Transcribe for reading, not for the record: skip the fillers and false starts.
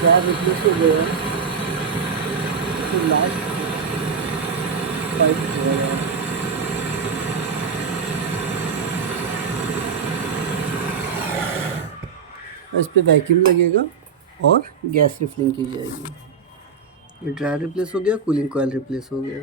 Dryer replace हो गया। तो लास्ट पाइप हो गया। इस पे वैक्यूम लगेगा और गैस रिफिलिंग की जाएगी। ये ड्रायर रिप्लेस हो गया, कूलिंग कॉयल रिप्लेस हो गया।